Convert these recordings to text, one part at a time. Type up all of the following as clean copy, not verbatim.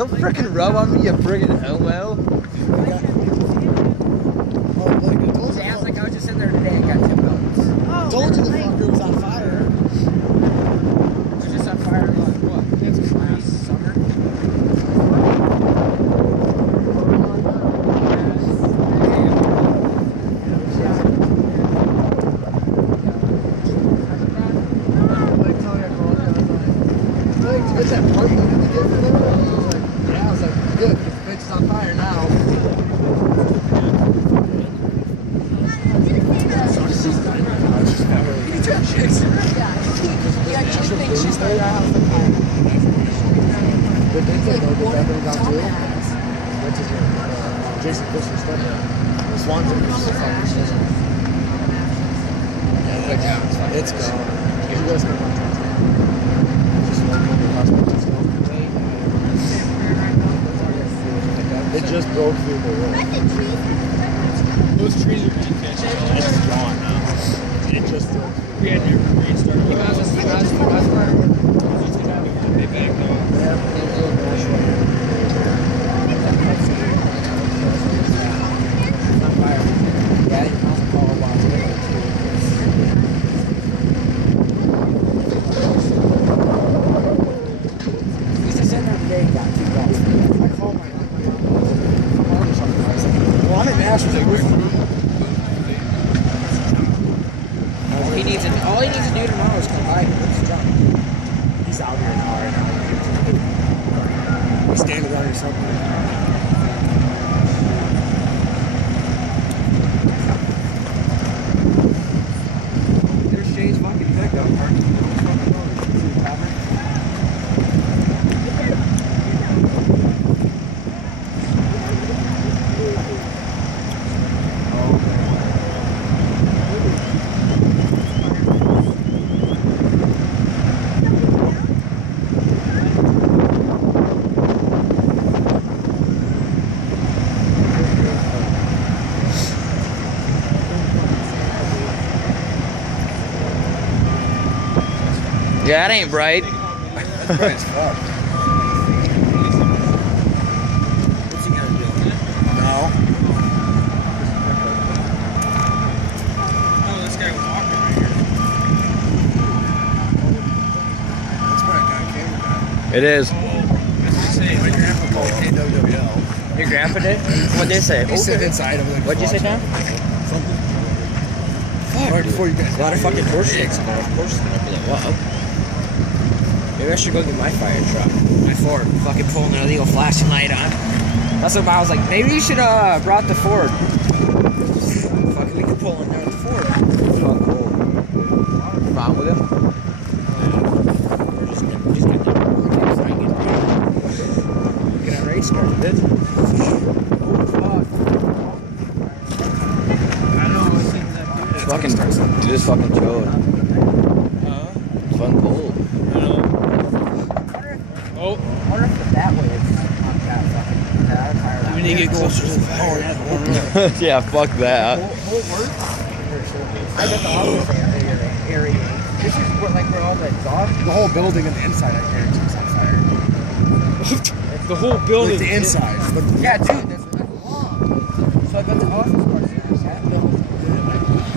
Don't frickin' rub on me, you friggin' homo. Yeah, I was like, I was just in there today and got 10 bones. I told you the fucker was on fire. It was just on fire like what? Last summer? It's that part you need to get for them? Yeah, I was like, good, because the bitch is on fire now. Good thing they know that they're going to do. Jason Fisher's stuff. Swanton is fucking shit. Yeah, it's gone. You guys know what it just broke through the wall. Those trees are being catched. It's gone now. It just broke through. We had never restarted. You guys just They backed off. Yeah, you must call a while later too. He's just in there today and got 2 bones. I called my well, I'm in Nashville. He needs all he needs to do tomorrow is come by here. What's John? He's out here now right now. He's standing out here somewhere. There's Shay's fucking pickup. Yeah, it ain't bright. That's bright as fuck. What's he gonna do? No. Oh, this guy was walking right here. That's probably not camera. It is. My grandpa called KWL. Your grandpa did? What'd they say? He said inside of it. What'd you say now? Something. Fuck. Right before you guys. A lot of fucking horse shakes in there. Of course it's gonna be like, whoa. Maybe I should go get my fire truck. My Ford. Fucking pulling an illegal flashing light on. That's what I was like, maybe you should brought the Ford. Fucking we could pull in there with the Ford. Oh, cool. Fine with him? We're just gonna get a race car. Did? I don't know what seems like it. Fucking, dude, this fucking chode. It's fucking cold. I know. Oh, I wonder if that way it's not that fucking bad. we need to get closer to the fire. Yeah, fuck that. I got the office area. This is where, like, where all the exhaust. The whole building and the inside, I guarantee, is on fire. The whole building. Like the inside. Yeah, dude, that's long. So I got the office part.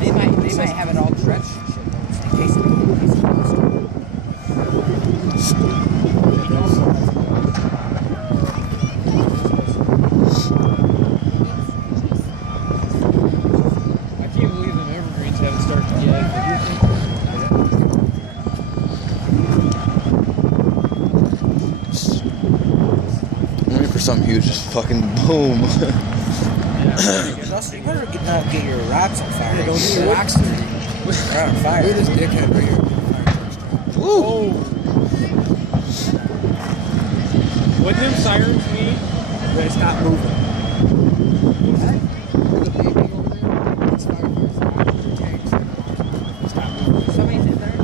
They might have it all stretched in case it goes. I can't believe them evergreens haven't started yet. Waiting for something huge, just fucking boom. You better not get your rocks on fire. Yeah, don't do Your it. rocks are on fire. Look at this dickhead right here. Oh. What them sirens mean? But it's not moving. Look at the baby over there. It's firefighters. Tanks. It's not moving. Somebody's in there?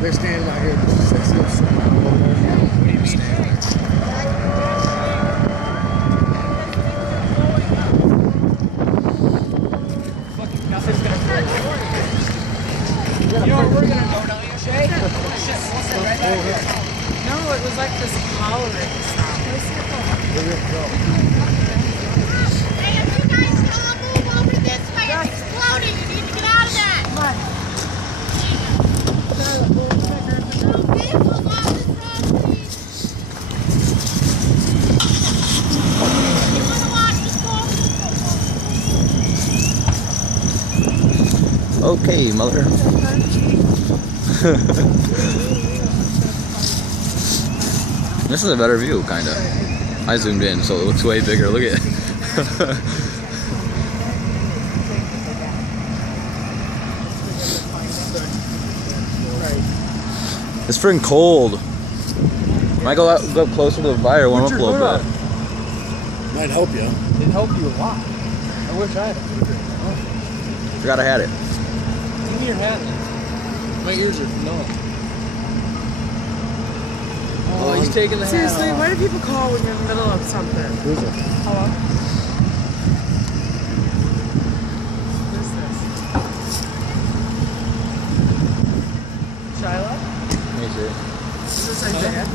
They're standing out here. Just like still sitting out over there. What do you mean? Fucking nothing's gonna break. You know where we're gonna go, don't you, Shay? No, it was like this hollering sound. Hey, if you guys all move over to this way, it's exploding. You need to get out of that. Move vehicles off this road, please. You want to watch this go? Okay, mother. This is a better view, kind of. I zoomed in, so it looks way bigger. Look at it. It's freaking cold. Might go up closer to the fire, warm up a little bit. Might help you. It helped you a lot. I wish I had it. Forgot I had it. Give me your hat then. My ears are numb. Oh, he's taking the Seriously, hat off. why do people call when you're in the middle of something? Who's it? Hello? What is this? Shiloh? Let me see. Is this Isaiah?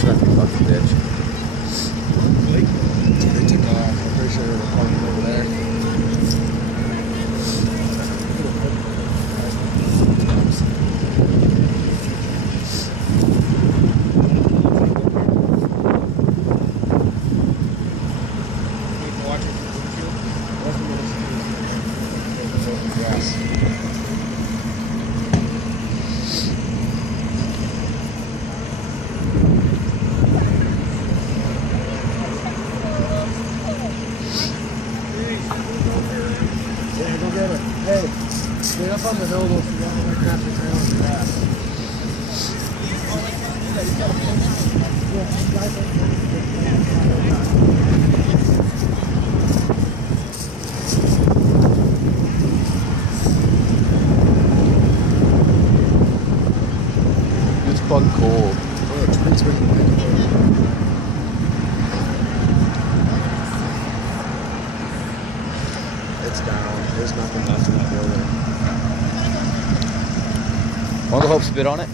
Shut the fucking bitch. They took off. I'm pretty sure they were parking over there. Yes. Yeah, go get it. Hey, get up on the hill though, so you don't want to crash the trail on your ass. It's fucking cold. Oh, it's pretty sweet. It's down. There's nothing left in that building. Want to hope spit on it?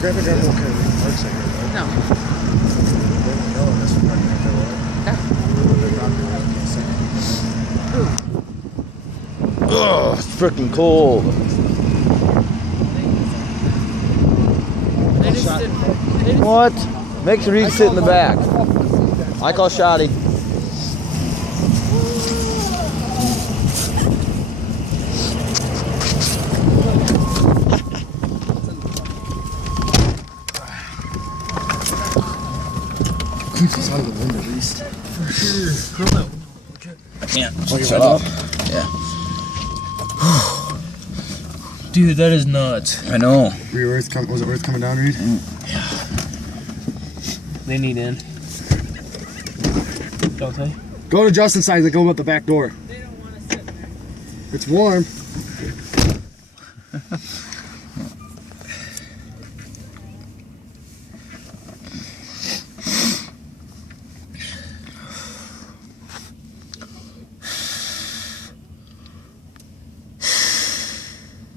Grab it, grab it, okay. Park's like here, No. no, that's what I'm going to Ugh, it's freaking cold. They just didn't. What? Make sure you can sit in the back. I call Shoddy. Keeps us out of the wind at least. I can't. Oh, you Shut went up. Yeah. Dude, that is nuts. I know. Was it earth coming down, Reed? They need in. Don't they? Go to Justin's side, they go out the back door. They don't want to sit there. It's warm.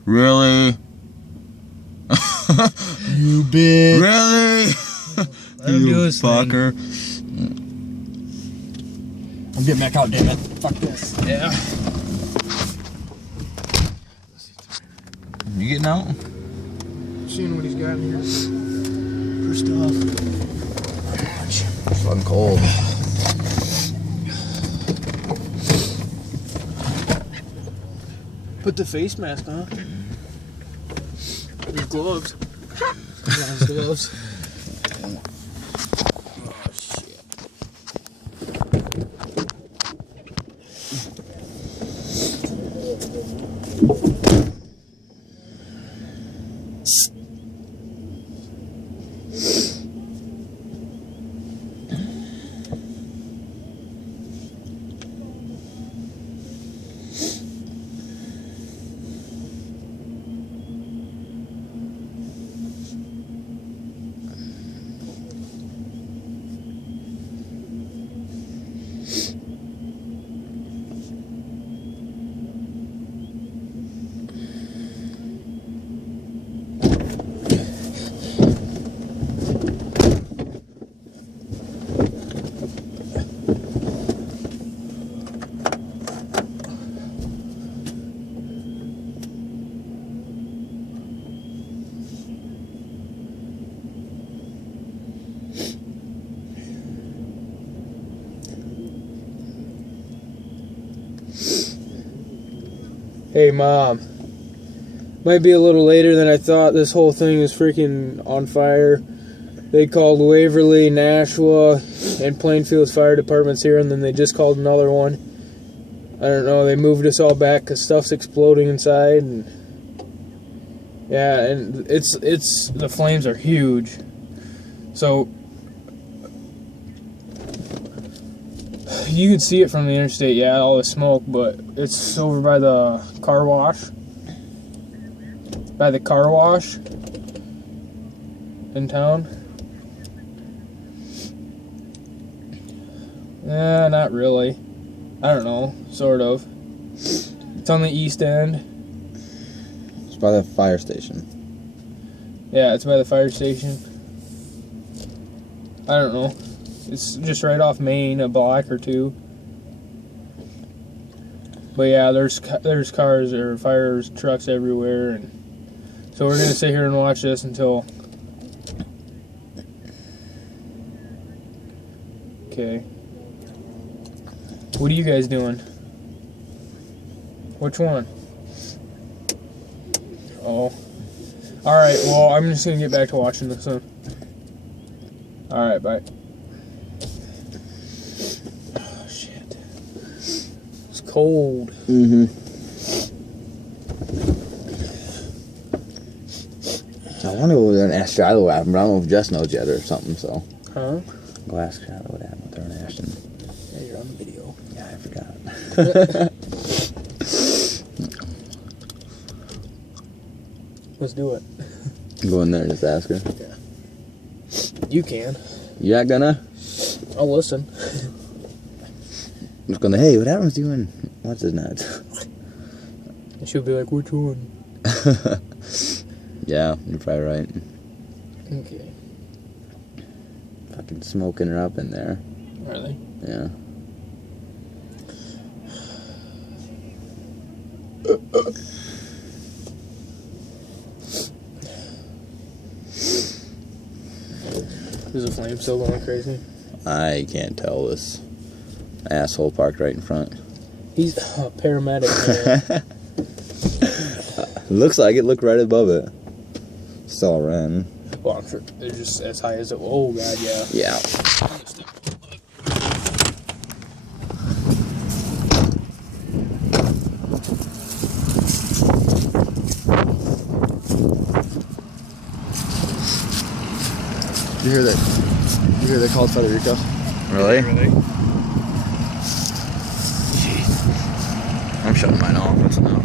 Really? You bitch. Really? Let him do his thing. fucker. I'm getting back out, damn it. Fuck this. Yeah. You getting out? Seeing what he's got in here for stuff. It's fucking cold. Put the face mask on. Your gloves. His gloves. Hey, Mom. Might be a little later than I thought. This whole thing is freaking on fire. They called Waverly, Nashua, and Plainfield's fire departments here, and then they just called another one. I don't know. They moved us all back because stuff's exploding inside, and yeah, and it's the flames are huge. So you can see it from the interstate, yeah, all the smoke, but it's over by the car wash. By the car wash in town. Not really. I don't know, sort of. It's on the east end. It's by the fire station. Yeah, it's by the fire station. I don't know. It's just right off Main, a block or two. But yeah, there's cars or fire trucks everywhere, and so we're gonna sit here and watch this until. Okay. What are you guys doing? Which one? Oh. Alright, well, I'm just gonna get back to watching this one. Alright, bye. Oh, shit. It's cold. Mm-hmm. I want to go over there and ask Shiloh what happened, but I don't know if Jess knows yet or something, so. Huh? Go ask Shiloh what happened with her and Ashton. Yeah, you're on the video. Yeah, I forgot. Let's do it. Go in there and just ask her. You can. You not gonna? I'll listen. I'm just gonna, hey, what happens to you and what's his nuts? And she'll be like, which one? Yeah, you're probably right. Okay. Fucking smoking her up in there. Are they? Yeah. Is the flame still going crazy? I can't tell. This asshole parked right in front. He's a paramedic, man. Looks like it. Look right above it. Saw ran. Well, I'm sure they're just as high as it. Oh, God, yeah. Yeah. You hear that? You hear they called Federico? Really? Jeez. I'm shutting mine off. That's enough.